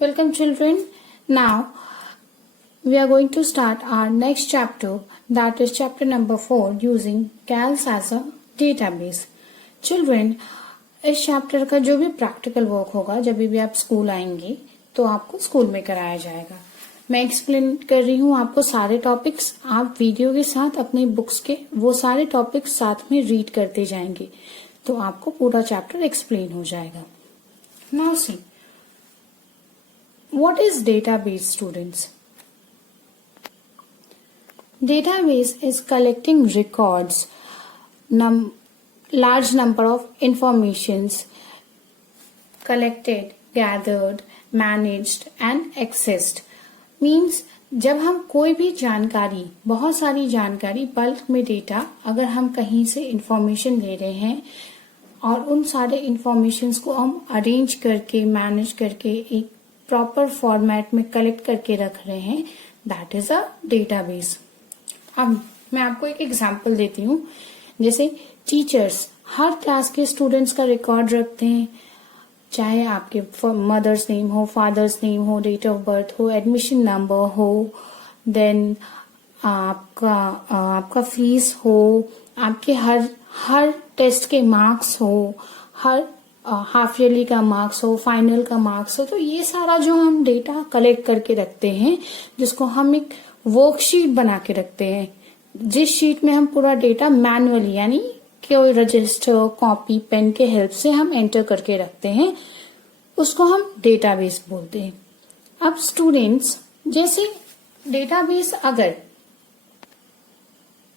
Welcome children. Now we are going to start our next chapter, that is chapter number 4, using CALS as a database. Children, इस chapter का जो भी practical work होगा जब भी आप स्कूल आएंगे तो आपको स्कूल में कराया जाएगा. मैं एक्सप्लेन कर रही हूँ आपको सारे टॉपिक्स. आप वीडियो के साथ अपने बुक्स के वो सारे टॉपिक्स साथ में रीड करते जाएंगे तो आपको पूरा चैप्टर एक्सप्लेन हो जाएगा. Now see, what is database, students? Database is collecting records, large number of informations collected, gathered, managed and accessed. Means जब हम कोई भी जानकारी, बहुत सारी जानकारी, बल्क में डेटा अगर हम कहीं से इंफॉर्मेशन ले रहे हैं और उन सारे इंफॉर्मेशंस को हम अरेंज करके, मैनेज करके एक प्रॉपर फॉर्मेट में कलेक्ट करके रख रहे हैं, दैट इज अ डेटाबेस. अब मैं आपको एक एग्जांपल देती हूँ. जैसे टीचर्स हर क्लास के स्टूडेंट्स का रिकॉर्ड रखते हैं, चाहे आपके मदर्स नेम हो, फादर्स नेम हो, डेट ऑफ बर्थ हो, एडमिशन नंबर हो, देन आपका फीस हो, आपके हर टेस्ट के मार्क्स हो, हर हाफ ईयरली का मार्क्स हो, फाइनल का मार्क्स हो. तो ये सारा जो हम डेटा कलेक्ट करके रखते हैं, जिसको हम एक वर्कशीट बना के रखते हैं, जिस शीट में हम पूरा डेटा मैनुअली यानी कोई रजिस्टर, कॉपी, पेन के हेल्प से हम एंटर करके रखते हैं, उसको हम डेटाबेस बोलते हैं. अब स्टूडेंट्स, जैसे डेटाबेस अगर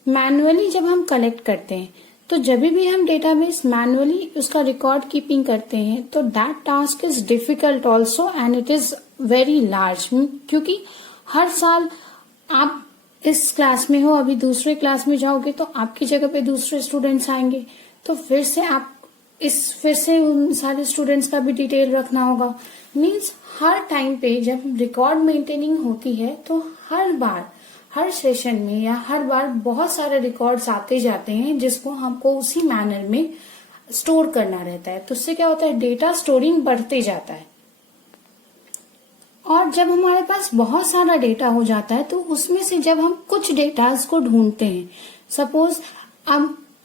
मैनुअली जब हम कलेक्ट करते हैं तो जब भी हम डेटाबेस मैनुअली उसका रिकॉर्ड कीपिंग करते हैं तो that task is difficult also and it is very large. क्योंकि हर साल आप इस क्लास में हो, अभी दूसरे क्लास में जाओगे तो आपकी जगह पे दूसरे स्टूडेंट्स आएंगे, तो फिर से उन सारे स्टूडेंट्स का भी डिटेल रखना होगा. मीन्स हर टाइम पे जब रिकॉर्ड मेंटेनिंग होती है तो हर सेशन में या हर बार बहुत सारे रिकॉर्ड्स आते जाते हैं जिसको हमको उसी मैनर में स्टोर करना रहता है. तो उससे क्या होता है, डेटा स्टोरिंग बढ़ते जाता है. और जब हमारे पास बहुत सारा डेटा हो जाता है तो उसमें से जब हम कुछ डेटास को ढूंढते हैं, सपोज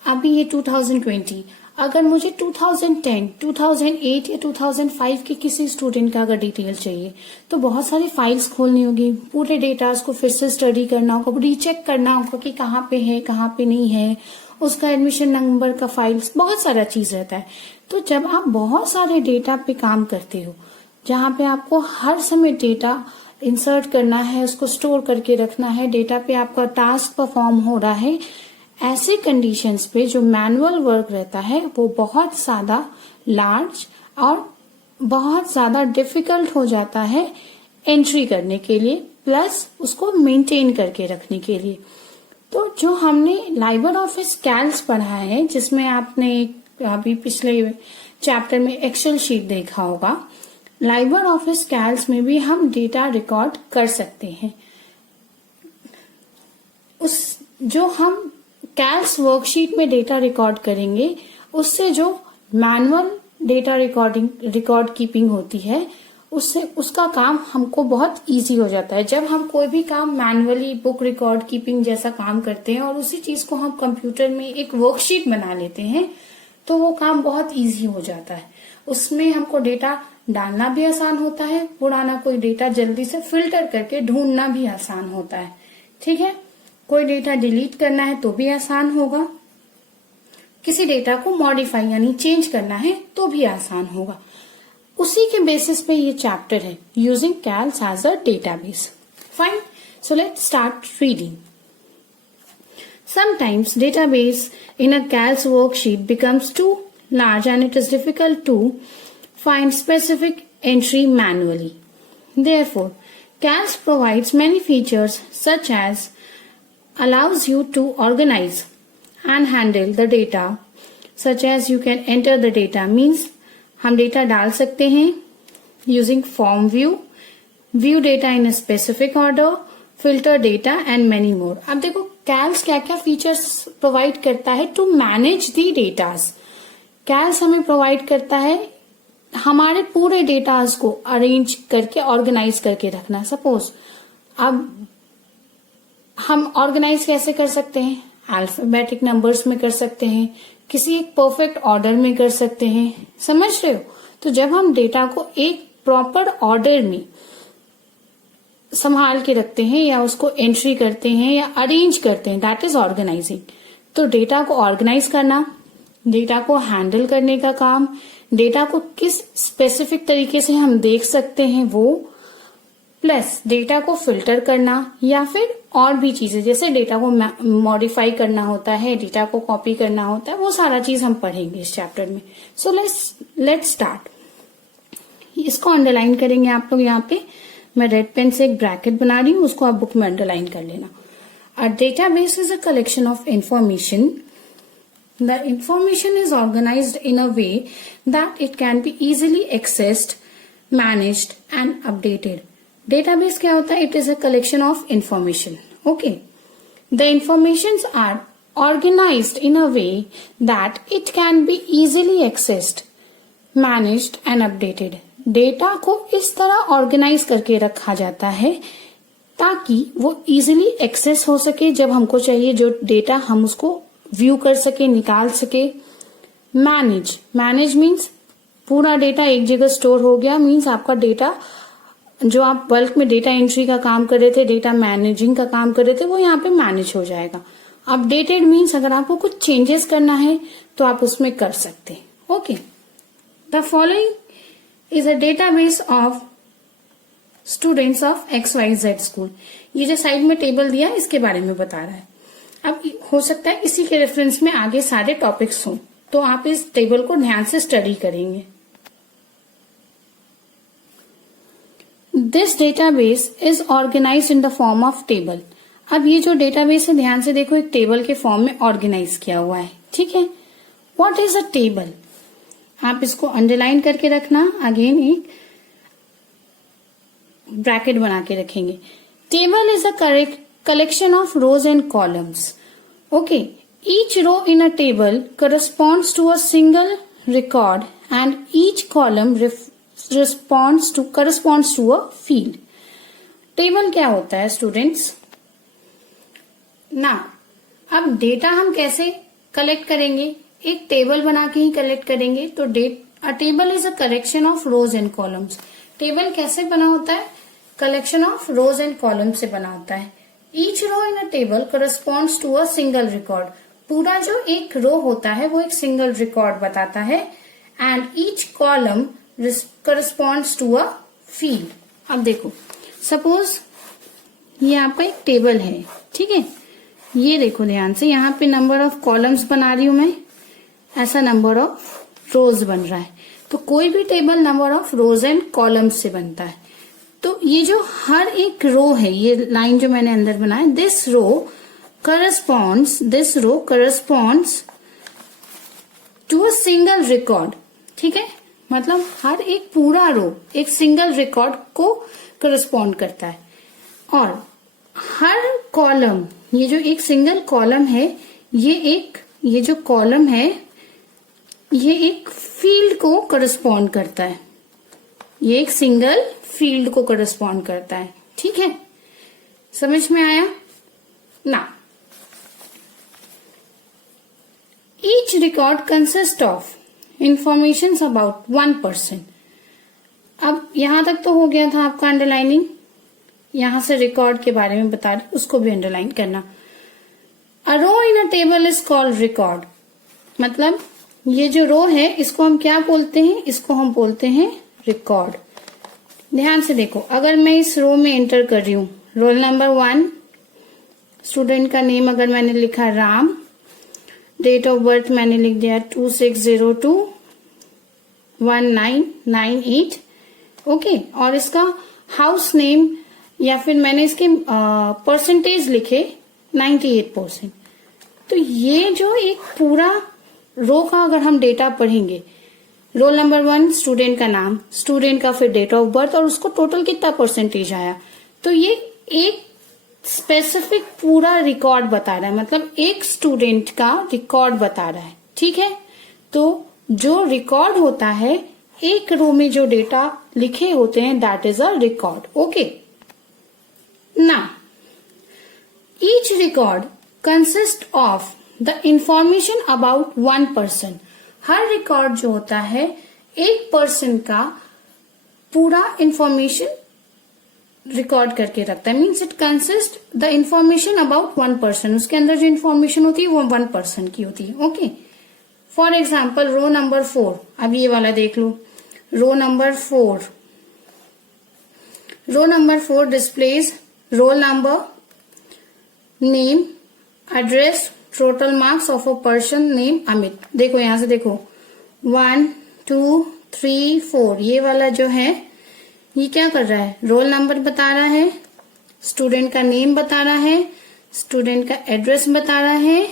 अभी ये 2020, अगर मुझे 2010, 2008 या 2005 के किसी स्टूडेंट का अगर डिटेल चाहिए तो बहुत सारी फाइल्स खोलनी होगी, पूरे डेटास को फिर से स्टडी करना होगा, रीचेक करना होगा कि कहाँ पे है, कहाँ पे नहीं है, उसका एडमिशन नंबर का फाइल्स, बहुत सारा चीज रहता है. तो जब आप बहुत सारे डेटा पे काम करते हो, जहाँ पे आपको हर समय डेटा इंसर्ट करना है, उसको स्टोर करके रखना है, डेटा पे आपका टास्क परफॉर्म हो रहा है, ऐसे कंडीशंस पे जो मैनुअल वर्क रहता है वो बहुत ज्यादा लार्ज और बहुत ज्यादा डिफिकल्ट हो जाता है एंट्री करने के लिए, प्लस उसको मेंटेन करके रखने के लिए. तो जो हमने लाइबर ऑफिस कैल्स पढ़ा है, जिसमें आपने अभी पिछले चैप्टर में एक्सेल शीट देखा होगा, लाइबर ऑफिस कैल्स में भी हम डेटा रिकॉर्ड कर सकते हैं. जो हम कैल्स वर्कशीट में डेटा रिकॉर्ड करेंगे, उससे जो मैनुअल डेटा रिकॉर्ड कीपिंग होती है, उससे उसका काम हमको बहुत इजी हो जाता है. जब हम कोई भी काम मैनुअली बुक रिकॉर्ड कीपिंग जैसा काम करते हैं और उसी चीज को हम कंप्यूटर में एक वर्कशीट बना लेते हैं तो वो काम बहुत इजी हो जाता है. उसमें हमको डेटा डालना भी आसान होता है, पुराना कोई डेटा जल्दी से फिल्टर करके ढूंढना भी आसान होता है. ठीक है, कोई डेटा डिलीट करना है तो भी आसान होगा, किसी डेटा को मॉडिफाई यानी चेंज करना है तो भी आसान होगा. उसी के बेसिस पे ये चैप्टर है, using Calc as a database. Fine, so let's start reading. Sometimes database in a CALS worksheet becomes too large and it is difficult to find specific entry manually. Therefore, CALS provides many features such as allows you to organize and handle the data, such as you can enter the data, means हम data डाल सकते हैं using form view data in a specific order, filter data and many more. अब देखो कैल्स क्या क्या features provide करता है टू मैनेज दी डेटास. कैल्स हमें प्रोवाइड करता है हमारे पूरे डेटाज को अरेंज करके ऑर्गेनाइज करके रखना। सपोज अब हम ऑर्गेनाइज कैसे कर सकते हैं, अल्फाबेटिक नंबर्स में कर सकते हैं, किसी एक परफेक्ट ऑर्डर में कर सकते हैं, समझ रहे हो। तो जब हम डेटा को एक प्रॉपर ऑर्डर में संभाल के रखते हैं या उसको एंट्री करते हैं या अरेंज करते हैं, दैट इज ऑर्गेनाइजिंग। तो डेटा को ऑर्गेनाइज करना, डेटा को हैंडल करने का काम, डेटा को किस स्पेसिफिक तरीके से हम देख सकते हैं वो, प्लस डेटा को फिल्टर करना या फिर और भी चीजें जैसे डेटा को मॉडिफाई करना होता है, डेटा को कॉपी करना होता है, वो सारा चीज हम पढ़ेंगे इस चैप्टर में। सो लेट्स स्टार्ट। इसको अंडरलाइन करेंगे आप लोग। यहाँ पे मैं रेड पेन से एक ब्रैकेट बना रही हूँ, उसको आप बुक में अंडरलाइन कर लेना। A database is a collection of information. The information is organized in a way that it can be easily accessed, managed and updated. Database क्या होता है? It is a collection of information. Okay. The informations are organized in a way that it can be easily accessed, managed and updated. Data को इस तरह organise करके रखा जाता है ताकि वो इजीली एक्सेस हो सके जब हमको चाहिए, जो डेटा हम उसको व्यू कर सके, निकाल सके। मैनेज मीन्स पूरा डेटा एक जगह स्टोर हो गया, मीन्स आपका डेटा जो आप बल्क में डेटा एंट्री का काम कर रहे थे, डेटा मैनेजिंग का काम कर रहे थे, वो यहाँ पे मैनेज हो जाएगा। अपडेटेड मीन्स अगर आपको कुछ चेंजेस करना है तो आप उसमें कर सकते हैं। Okay, the following is a database of students of XYZ school. ये जो साइड में टेबल दिया है इसके बारे में बता रहा है। अब हो सकता है इसी के रेफरेंस में आगे सारे टॉपिक्स हों, तो आप इस टेबल को ध्यान से स्टडी करेंगे। This database is organise in the form of table. अब ये जो डेटाबेस है ध्यान से देखो, एक टेबल के फॉर्म में ऑर्गेनाइज किया हुआ है। ठीक है, व्हाट इज अ टेबल? आप इसको अंडरलाइन करके रखना, अगेन एक ब्रैकेट बना के रखेंगे। Table is a collection of rows and columns. Okay, each row in a table corresponds to a single record and each column corresponds to a field. Table क्या होता है स्टूडेंट्स? ना, अब डेटा हम कैसे कलेक्ट करेंगे? एक टेबल बना के ही कलेक्ट करेंगे। तो अ table is a collection of rose and columns. Table कैसे बना होता है? Collection of rose and columns से बना होता है। Each row in a table corresponds to a single record. पूरा जो एक रो होता है वो एक सिंगल रिकॉर्ड बताता है, and each column corresponds to a field. अब देखो, सपोज ये आपका एक टेबल है, ठीक है, ये देखो ध्यान से, यहाँ पे नंबर ऑफ कॉलम्स बना रही हूं मैं, ऐसा नंबर ऑफ रोज बन रहा है। तो कोई भी table number of rose and columns से बनता है। तो ये जो हर एक रो है, ये लाइन जो मैंने अंदर बनाया, this row corresponds to a single record. ठीक है, मतलब हर एक पूरा रो एक सिंगल रिकॉर्ड को करस्पॉन्ड करता है। और हर कॉलम, ये जो एक सिंगल कॉलम है, ये जो कॉलम है ये एक फील्ड को करस्पॉन्ड करता है, ये एक सिंगल फील्ड को करस्पॉन्ड करता है। ठीक है, समझ में आया ना? Each record consist of information about 1 person. अब यहां तक तो हो गया था आपका अंडरलाइनिंग। यहां से रिकॉर्ड के बारे में बता रहे, उसको भी अंडरलाइन करना। A row in a table is called record. मतलब ये जो रो है इसको हम क्या बोलते हैं? इसको हम बोलते हैं रिकॉर्ड। ध्यान से देखो, अगर मैं इस रो में एंटर कर रही हूं, रोल नंबर 1, स्टूडेंट का नेम अगर मैंने लिखा राम, डेट ऑफ बर्थ मैंने लिख दिया 26021998, ओके, और इसका हाउस नेम या फिर मैंने इसके परसेंटेज लिखे 98%। तो ये जो एक पूरा रो का अगर हम डेटा पढ़ेंगे, रोल नंबर 1 स्टूडेंट का नाम, स्टूडेंट का फिर डेट ऑफ बर्थ और उसको टोटल कितना परसेंटेज आया, तो ये एक स्पेसिफिक पूरा रिकॉर्ड बता रहा है, मतलब एक स्टूडेंट का रिकॉर्ड बता रहा है। ठीक है, तो जो रिकॉर्ड होता है एक रो में जो डेटा लिखे होते हैं that is a record. Okay, now each record consist of the information about one person. Her record जो होता है एक पर्सन का पूरा इंफॉर्मेशन रिकॉर्ड करके रखता है. Means it consist the information about one person. उसके अंदर जो इंफॉर्मेशन होती है वो वन पर्सन की होती है. Okay, for example row number 4. अब ये वाला देख लो, row number 4. Row number 4 displays roll number, name, address, total marks of a person name Amit. देखो यहां से देखो 1 2 3 4. ये वाला जो है ये क्या कर रहा है, रोल नंबर बता रहा है, स्टूडेंट का नेम बता रहा है, स्टूडेंट का एड्रेस बता रहा है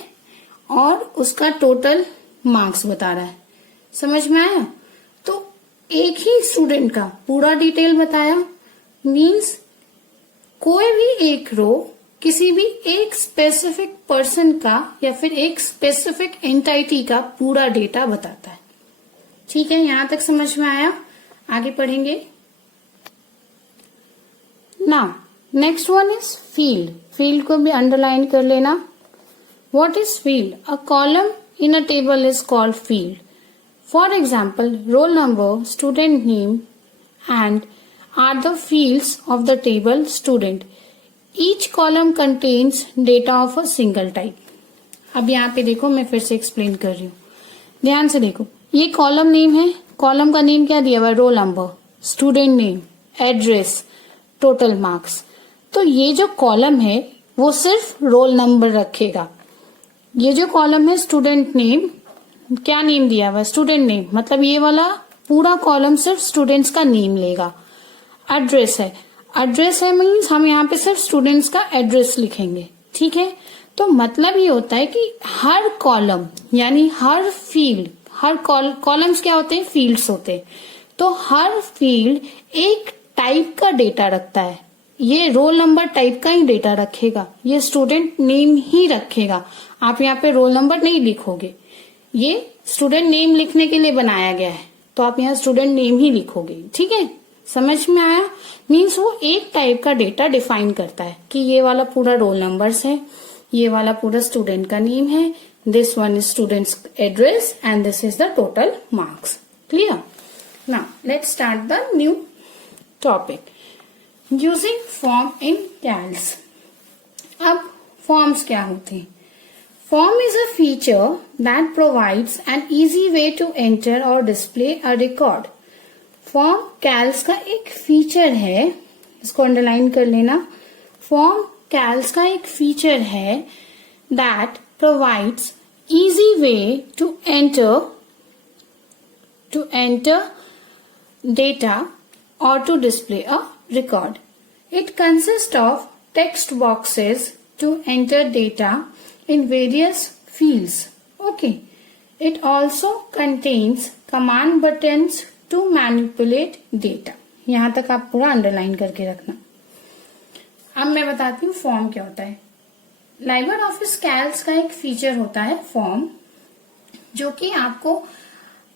और उसका टोटल मार्क्स बता रहा है. समझ में आया? तो एक ही स्टूडेंट का पूरा डिटेल बताया. मीन्स कोई भी एक रो किसी भी एक स्पेसिफिक पर्सन का या फिर एक स्पेसिफिक एंटिटी का पूरा डेटा बताता है. ठीक है, यहां तक समझ में आया? आगे पढ़ेंगे. Now next one is field. Field को भी अंडरलाइन कर लेना. What is field? A column in a table is called field. For example roll number, student name and are the fields of the table student. Each column contains data of a single type. अब यहाँ पे देखो, मैं फिर से explain कर रही हूँ, ध्यान से देखो. ये कॉलम नेम है. कॉलम का नेम क्या दिया हुआ है? Role number, student name, address, total marks. तो ये जो कॉलम है वो सिर्फ रोल नंबर रखेगा. ये जो कॉलम है स्टूडेंट नेम, क्या नेम दिया हुआ है? Student name. मतलब ये वाला पूरा कॉलम सिर्फ स्टूडेंट्स का नेम लेगा. एड्रेस है, एड्रेस है मीन्स हम यहाँ पे सिर्फ स्टूडेंट्स का एड्रेस लिखेंगे. ठीक है, तो मतलब ये होता है कि हर कॉलम यानी हर फील्ड, हर कॉलम्स क्या होते हैं? फील्ड्स होते हैं. तो हर फील्ड एक टाइप का डेटा रखता है. ये रोल नंबर टाइप का ही डेटा रखेगा, ये स्टूडेंट नेम ही रखेगा. आप यहाँ पे रोल नंबर नहीं लिखोगे, ये स्टूडेंट नेम लिखने के लिए बनाया गया है, तो आप यहाँ स्टूडेंट नेम ही लिखोगे. ठीक है, समझ में आया? मीन्स वो एक टाइप का डेटा डिफाइन करता है कि ये वाला पूरा रोल नंबर्स है, ये वाला पूरा स्टूडेंट का नेम है, this one is student's address and this is the total marks. Clear? Now let's start the new topic, using form in Calc. अब फॉर्म्स क्या होते हैं? Form is a feature that provides an easy way to enter और display a record. Form Calc का एक feature है, इसको underline कर लेना. फॉर्म कैल्स का एक फीचर है that provides easy way to enter data or to display a record. It consists of text boxes to enter data in various fields. Okay. It also contains command buttons to manipulate data. यहाँ तक आप पूरा underline करके रखना. अब मैं बताती हूँ फॉर्म क्या होता है. लाइबर ऑफिस कैल्स का एक फीचर होता है फॉर्म, जो कि आपको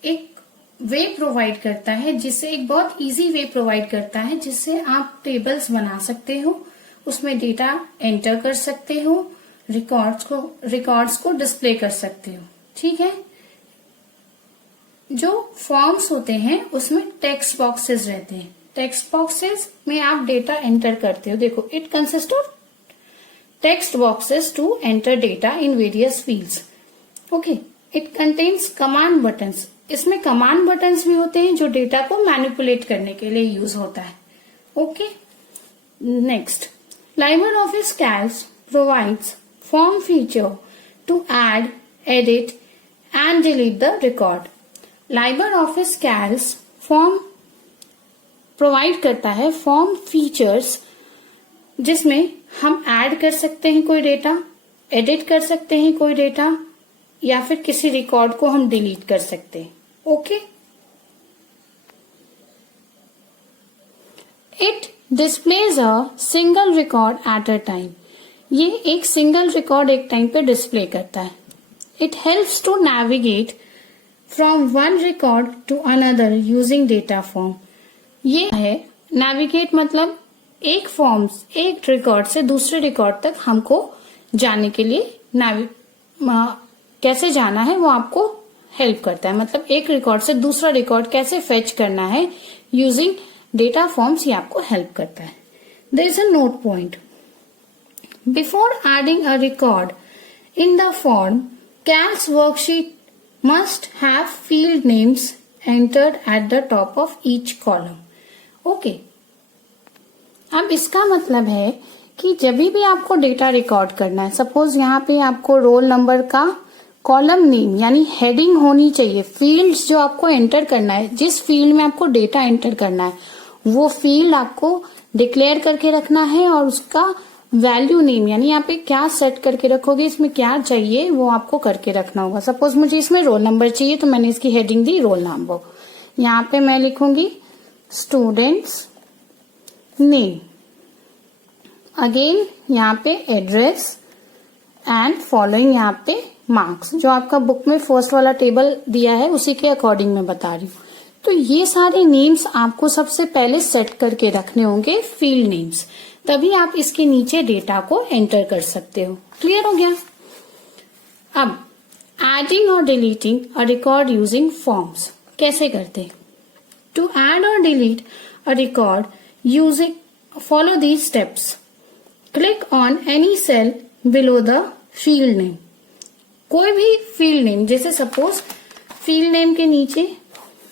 एक वे प्रोवाइड करता है, जिससे एक बहुत इजी वे प्रोवाइड करता है, जिससे आप टेबल्स बना सकते हो, उसमें डेटा एंटर कर सकते हो, रिकॉर्ड्स को डिस्प्ले कर सकते हो. ठीक है, जो फॉर्म्स होते हैं उसमें टेक्स्ट बॉक्सेस रहते हैं. टेक्स्ट बॉक्सेस में आप डेटा एंटर करते हो. देखो, it consist of text boxes to enter data in various fields. Okay. It contains command buttons. इसमें कमांड बटन्स भी होते हैं जो डेटा को मैनिपुलेट करने के लिए यूज होता है. Okay. Next, LibreOffice Calc provides form feature to add, edit and delete the record. LibreOffice Calc form provide करता है फॉर्म फीचर्स, जिसमें हम ऐड कर सकते हैं कोई डेटा, एडिट कर सकते हैं कोई डेटा, या फिर किसी रिकॉर्ड को हम डिलीट कर सकते हैं. Okay. It displays a single record at a time. ये एक सिंगल रिकॉर्ड एक टाइम पे डिस्प्ले करता है. It helps to navigate from one record to another using data form. ये है नेविगेट, मतलब एक फॉर्म, एक रिकॉर्ड से दूसरे रिकॉर्ड तक हमको जाने के लिए कैसे जाना है वो आपको हेल्प करता है। मतलब एक रिकॉर्ड से दूसरा रिकॉर्ड कैसे फेच करना है यूजिंग डेटा फॉर्म्स, ये आपको हेल्प करता है। There is a note point. Before adding a record in the form, CALC's worksheet must have field names entered at the top of each column. Okay. अब इसका मतलब है कि जब भी आपको डेटा रिकॉर्ड करना है, सपोज यहाँ पे आपको रोल नंबर का कॉलम नेम यानी हेडिंग होनी चाहिए। फील्ड्स जो आपको एंटर करना है, जिस फील्ड में आपको डेटा एंटर करना है, वो फील्ड आपको डिक्लेयर करके रखना है और उसका वैल्यू नेम यानी यहाँ पे क्या सेट करके रखोगे, इसमें क्या चाहिए वो आपको करके रखना होगा। सपोज मुझे इसमें रोल नंबर चाहिए तो मैंने इसकी हेडिंग दी रोल नंबर। यहाँ पे मैं लिखूंगी स्टूडेंट्स नेम, अगेन यहाँ पे एड्रेस एंड फॉलोइंग यहाँ पे मार्क्स। जो आपका बुक में फर्स्ट वाला टेबल दिया है उसी के अकॉर्डिंग मैं बता रही हूँ। तो ये सारे नेम्स आपको सबसे पहले सेट करके रखने होंगे, फील्ड नेम्स, तभी आप इसके नीचे डेटा को एंटर कर सकते हो। क्लियर हो गया? अब एडिंग और deleting a record using forms कैसे करते? टू एड और delete a record using follow these steps. Click on any cell below the field name. कोई भी फील्ड नेम, जैसे सपोज फील्ड नेम के नीचे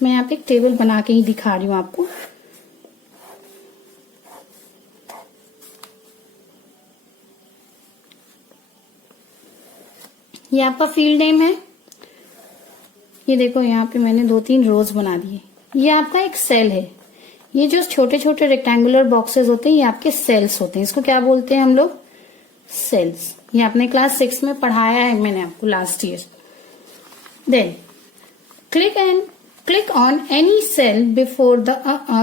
मैं यहाँ पे एक टेबल बना के ही दिखा रही हूँ आपको। ये आपका फील्ड नेम है। ये देखो यहाँ पे मैंने 2-3 रोज बना दिए। ये आपका एक सेल है। ये जो छोटे छोटे रेक्टेंगुलर बॉक्सेस होते हैं ये आपके सेल्स होते हैं। इसको क्या बोलते हैं हम लोग? सेल्स। ये आपने क्लास 6 में पढ़ाया है मैंने आपको last year. Then click on any cell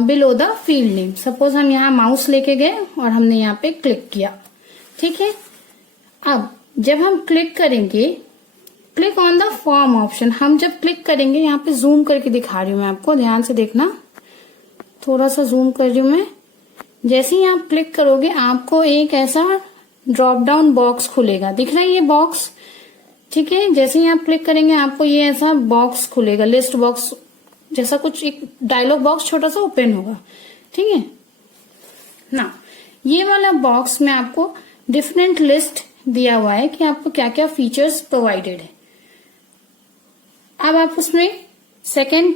below the field name. Suppose हम यहाँ माउस लेके गए और हमने यहाँ पे क्लिक किया, ठीक है। अब जब हम क्लिक करेंगे, click on the form option. हम जब क्लिक करेंगे, यहाँ पे जूम करके दिखा रही हूँ मैं आपको, ध्यान से देखना, थोड़ा सा जूम कर रही हूँ मैं। जैसे ही आप क्लिक करोगे आपको एक ऐसा ड्रॉप डाउन बॉक्स खुलेगा, दिख रहा है ये बॉक्स, ठीक है। जैसे ही आप क्लिक करेंगे आपको ये ऐसा बॉक्स खुलेगा, लिस्ट बॉक्स जैसा कुछ, एक डायलॉग बॉक्स छोटा सा ओपन होगा, ठीक है ना। ये वाला बॉक्स में आपको डिफरेंट लिस्ट दिया हुआ है कि आपको क्या क्या फीचर्स प्रोवाइडेड है। अब आप उसमें सेकेंड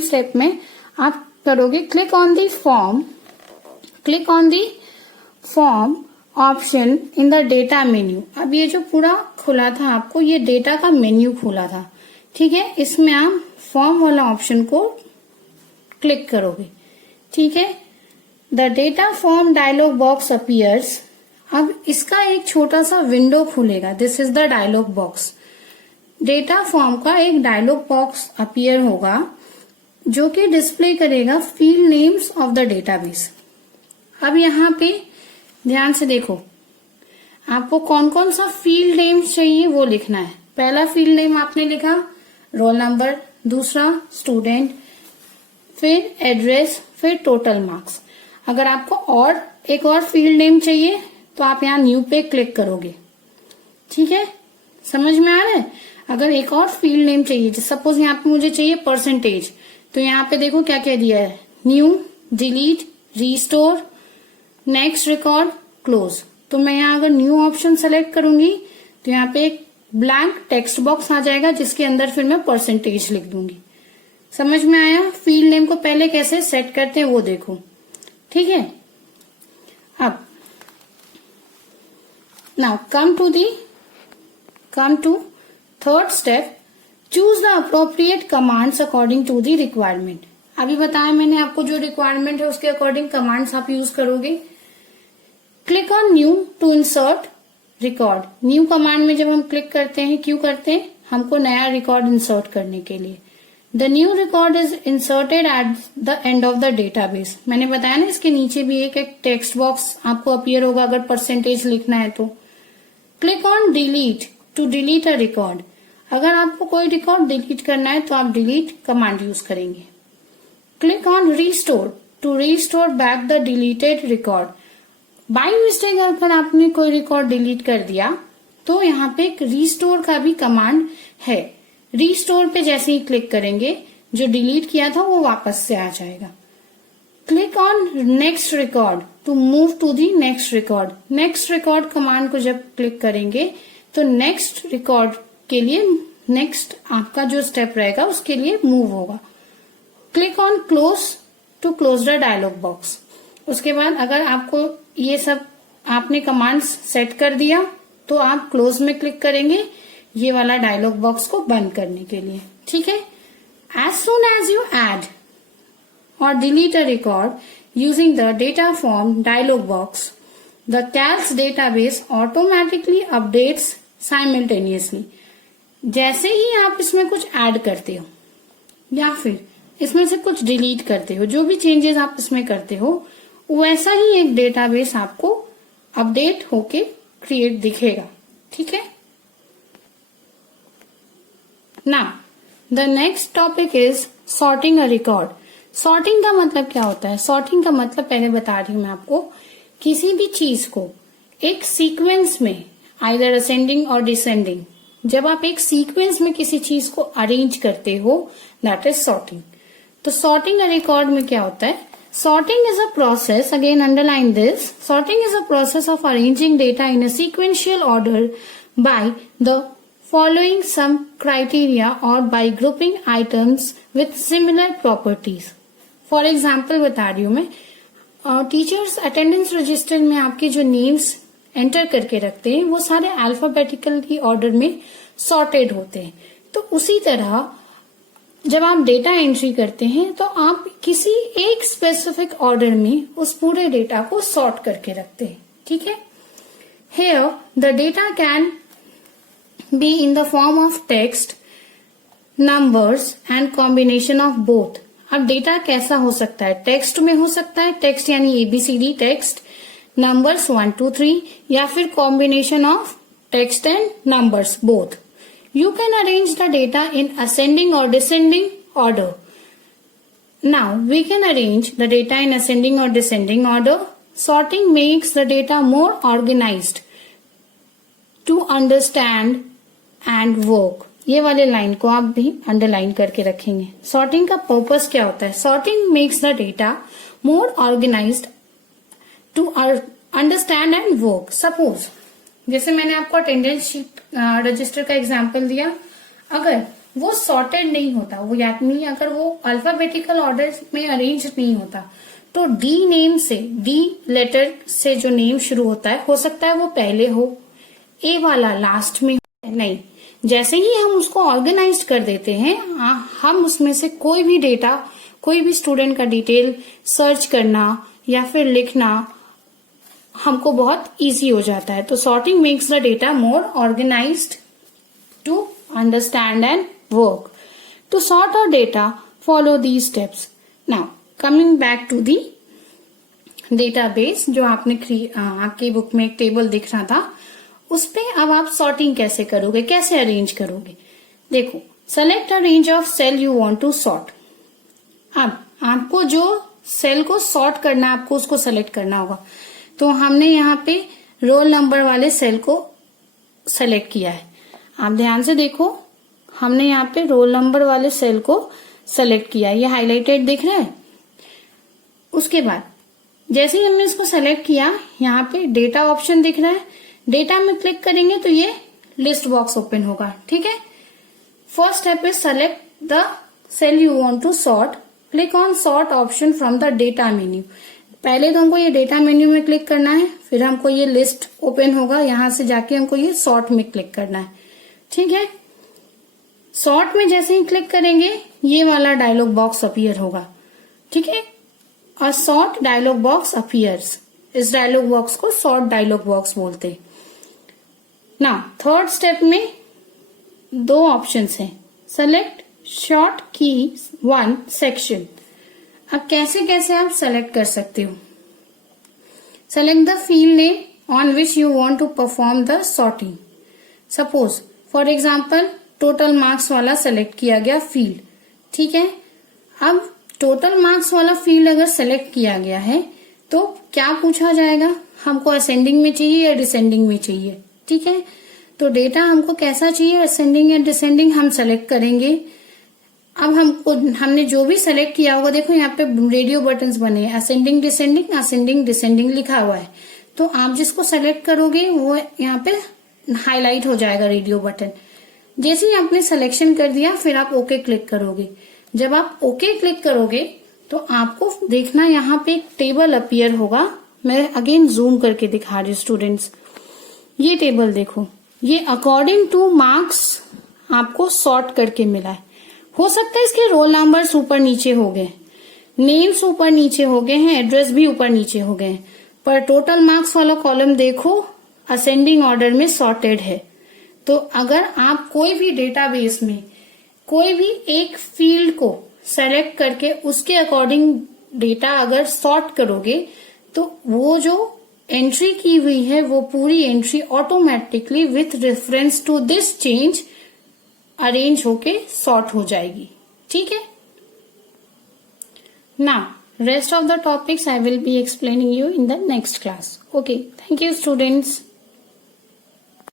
स्टेप में आप करोगे click on the form option in the data menu. अब ये जो पूरा खुला था आपको, ये डेटा का मेन्यू खुला था, ठीक है। इसमें आप फॉर्म वाला ऑप्शन को क्लिक करोगे, ठीक है। The data form dialog box appears. अब इसका एक छोटा सा विंडो खुलेगा, this is the dialog box. Data form का एक डायलॉग बॉक्स अपीयर होगा जो कि डिस्प्ले करेगा field names of the database. अब यहाँ पे ध्यान से देखो, आपको कौन कौन सा फील्ड नेम्स चाहिए वो लिखना है। पहला फील्ड नेम आपने लिखा रोल नंबर, दूसरा स्टूडेंट, फिर एड्रेस, फिर टोटल मार्क्स। अगर आपको एक और फील्ड नेम चाहिए तो आप यहाँ न्यू पे क्लिक करोगे, ठीक है। समझ में आ रहा है? अगर एक और फील्ड नेम चाहिए, सपोज यहाँ पे मुझे चाहिए परसेंटेज, तो यहाँ पे देखो क्या क्या दिया है, new, delete, restore, next record, close. तो मैं यहाँ अगर न्यू ऑप्शन सेलेक्ट करूंगी तो यहाँ पे एक ब्लैंक टेक्स्ट बॉक्स आ जाएगा जिसके अंदर फिर मैं परसेंटेज लिख दूंगी। समझ में आया? फील्ड नेम को पहले कैसे सेट करते हैं वो देखो, ठीक है। अब now come to third step, choose the appropriate commands according to the requirement. अभी बताया मैंने आपको, जो रिक्वायरमेंट है उसके अकॉर्डिंग कमांड्स आप यूज करोगे। Click on new to insert record. New command में जब हम क्लिक करते हैं, क्यों करते हैं? हमको नया रिकॉर्ड इंसर्ट करने के लिए। The new record is inserted at the end of the database. मैंने बताया ना, इसके नीचे भी एक टेक्स्ट बॉक्स आपको अपीयर होगा अगर परसेंटेज लिखना है तो। Click on delete to delete a record. अगर आपको कोई रिकॉर्ड डिलीट करना है तो आप डिलीट कमांड यूज करेंगे। Click on restore to restore back the deleted record. By mistake अगर आपने कोई रिकॉर्ड डिलीट कर दिया तो यहाँ पे एक रिस्टोर का भी कमांड है। रिस्टोर पे जैसे ही क्लिक करेंगे जो डिलीट किया था वो वापस से आ जाएगा। Click on next record to move to the next record. Next record command को जब क्लिक करेंगे तो नेक्स्ट रिकॉर्ड के लिए नेक्स्ट आपका जो स्टेप रहेगा उसके लिए मूव होगा। Click on close to close the dialog box. उसके बाद अगर आपको ये सब आपने कमांड्स सेट कर दिया तो आप क्लोज में क्लिक करेंगे ये वाला डायलॉग बॉक्स को बंद करने के लिए। ठीक है। As soon as you add or delete a record using the data form dialog box, the CALC database automatically updates simultaneously। जैसे ही आप इसमें कुछ ऐड करते हो या फिर इसमें से कुछ डिलीट करते हो, जो भी चेंजेस आप इसमें करते हो वैसा ही एक डेटाबेस आपको अपडेट होके क्रिएट दिखेगा। ठीक है। Now the next topic is sorting a record. Sorting का मतलब क्या होता है? सॉर्टिंग का मतलब पहले बता रही हूं मैं आपको। किसी भी चीज को एक सीक्वेंस में आइदर असेंडिंग और डिसेंडिंग, जब आप एक सीक्वेंस में किसी चीज को अरेंज करते हो दैट इज सॉर्टिंग। तो सॉर्टिंग अ रिकॉर्ड में क्या होता है? Sorting is a process, again underline this, sorting is a process of arranging data in a sequential order by the following some criteria or by grouping items with similar properties। For example बता रही हूं मैं, teachers attendance register में आपके जो names enter करके रखते हैं वो सारे अल्फाबेटिकल की ऑर्डर में सॉर्टेड होते हैं। तो उसी तरह जब आप डेटा एंट्री करते हैं तो आप किसी एक स्पेसिफिक ऑर्डर में उस पूरे डेटा को सॉर्ट करके रखते हैं। ठीक है। Here the data can be in the form of text, numbers and combination of both। अब डेटा कैसा हो सकता है? टेक्स्ट में हो सकता है, टेक्स्ट यानी ABCD टेक्स्ट, नंबर्स 1 2 3, या फिर combination of text and numbers both. You can arrange the data in ascending और descending order. Now we can arrange the data in ascending और descending order. Sorting makes the data more organised to understand and work. ये वाले line को आप भी underline करके रखेंगे। Sorting का पर्पस क्या होता है? Sorting makes the data more organised to understand and work. Suppose जैसे मैंने आपको अटेंडेंस शीट रजिस्टर का एग्जांपल दिया, अगर वो सॉर्टेड नहीं होता, वो यानी अगर वो अल्फाबेटिकल ऑर्डर में अरेंज नहीं होता तो डी नेम से, डी लेटर से जो नेम शुरू होता है, हो सकता है वो पहले हो, ए वाला लास्ट में नहीं। जैसे ही हम उसको ऑर्गेनाइज कर देते हैं, हम उसमें से कोई भी डेटा, कोई भी स्टूडेंट का डिटेल सर्च करना या फिर लिखना हमको बहुत इजी हो जाता है। तो sorting makes the data more organised to understand and work. To sort a data follow these steps. Now coming back to the database, जो आपने आपकी बुक में एक टेबल दिख रहा था, उस पे अब आप सॉर्टिंग कैसे करोगे, कैसे अरेंज करोगे? देखो, select a range of cell you want to sort. अब आपको जो सेल को सॉर्ट करना है आपको उसको सेलेक्ट करना होगा। तो हमने यहाँ पे रोल नंबर वाले सेल को सेलेक्ट किया है। आप ध्यान से देखो, हमने यहाँ पे रोल नंबर वाले सेल को सेलेक्ट किया है, ये हाईलाइटेड दिख रहा है। उसके बाद जैसे ही हमने इसको सेलेक्ट किया, यहाँ पे डेटा ऑप्शन दिख रहा है, डेटा में क्लिक करेंगे तो ये लिस्ट बॉक्स ओपन होगा। ठीक है। First step is select the cell you want to sort. Click on sort option from the data menu. पहले तो हमको ये डेटा मेन्यू में क्लिक करना है, फिर हमको ये लिस्ट ओपन होगा, यहां से जाके हमको ये सॉर्ट में क्लिक करना है। ठीक है। सॉर्ट में जैसे ही क्लिक करेंगे ये वाला डायलॉग बॉक्स अपीयर होगा। ठीक है। A sort dialog box appears. इस डायलॉग बॉक्स को सॉर्ट डायलॉग बॉक्स बोलते हैं। ना थर्ड स्टेप में दो ऑप्शंस हैं, सेलेक्ट शॉर्ट की 1 सेक्शन। अब कैसे कैसे आप सेलेक्ट कर सकते हो? Select the field name on which you want to perform the sorting. Suppose for example total marks वाला सेलेक्ट किया गया फील्ड। ठीक है, अब टोटल मार्क्स वाला फील्ड अगर सेलेक्ट किया गया है तो क्या पूछा जाएगा, हमको असेंडिंग में चाहिए या डिसेंडिंग में चाहिए। ठीक है, तो डेटा हमको कैसा चाहिए, असेंडिंग या डिसेंडिंग हम सेलेक्ट करेंगे। अब हमने जो भी सेलेक्ट किया होगा, देखो यहाँ पे रेडियो बटन्स बने हैं, असेंडिंग डिसेंडिंग लिखा हुआ है, तो आप जिसको सेलेक्ट करोगे वो यहाँ पे हाईलाइट हो जाएगा रेडियो बटन। जैसे ही आपने सिलेक्शन कर दिया फिर आप ओके क्लिक करोगे। जब आप ओके क्लिक करोगे तो आपको देखना यहाँ पे एक टेबल अपीयर होगा। मैं अगेन जूम करके दिखा रही हूँ स्टूडेंट्स, ये टेबल देखो, ये अकॉर्डिंग टू मार्क्स आपको सॉर्ट करके मिला है। हो सकता है इसके रोल नंबर्स ऊपर नीचे हो गए, नेम्स ऊपर नीचे हो गए हैं, एड्रेस भी ऊपर नीचे हो गए हैं, पर टोटल मार्क्स वाला कॉलम देखो असेंडिंग ऑर्डर में सॉर्टेड है। तो अगर आप कोई भी डेटाबेस में कोई भी एक फील्ड को सेलेक्ट करके उसके अकॉर्डिंग डेटा अगर सॉर्ट करोगे तो वो जो एंट्री की हुई है वो पूरी entry automatically with reference to this change arrange होके सॉर्ट हो जाएगी। ठीक है, now rest of the topics I will be explaining you in the next class. Okay, thank you students.